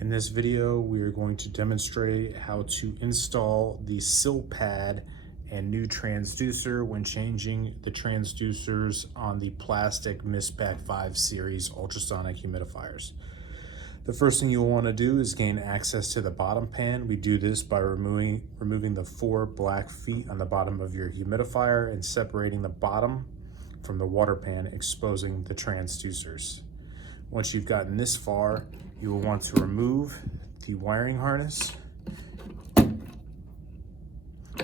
In this video, we are going to demonstrate how to install the Sill Pad and new transducer when changing the transducers on the plastic MistPak 5 series ultrasonic humidifiers. The first thing you'll want to do is gain access to the bottom pan. We do this by removing the 4 black feet on the bottom of your humidifier and separating the bottom from the water pan, exposing the transducers. Once you've gotten this far, you will want to remove the wiring harness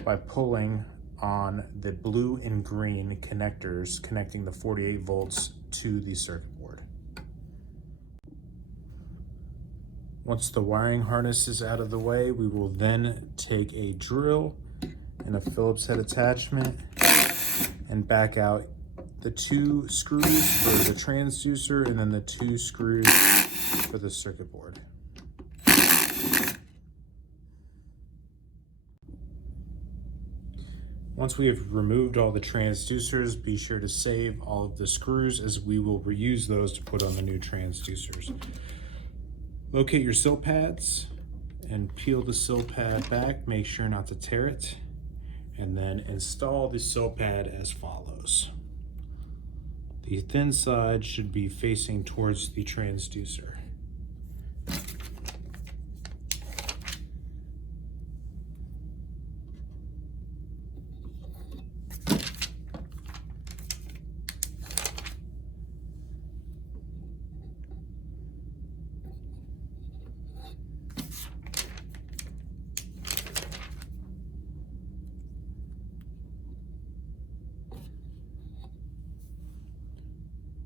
by pulling on the blue and green connectors connecting the 48 volts to the circuit board. Once the wiring harness is out of the way, we will then take a drill and a Phillips head attachment and back out the 2 screws for the transducer and then the 2 screws for the circuit board. Once we have removed all the transducers, be sure to save all of the screws as we will reuse those to put on the new transducers. Locate your sill pads and peel the sill pad back, make sure not to tear it, and then install the sill pad as follows. The thin side should be facing towards the transducer.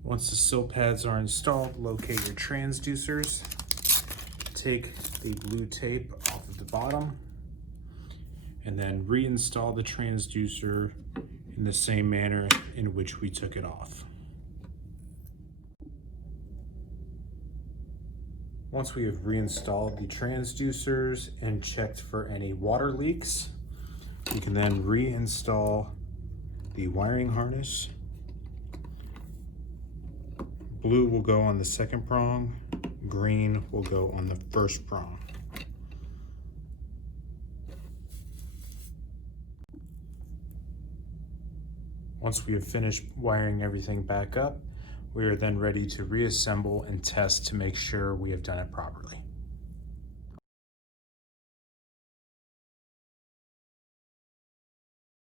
Once the sill pads are installed, locate your transducers. Take the blue tape off of the bottom and then reinstall the transducer in the same manner in which we took it off. Once we have reinstalled the transducers and checked for any water leaks, we can then reinstall the wiring harness. Blue will go on the second prong, green will go on the first prong. Once we have finished wiring everything back up, we are then ready to reassemble and test to make sure we have done it properly.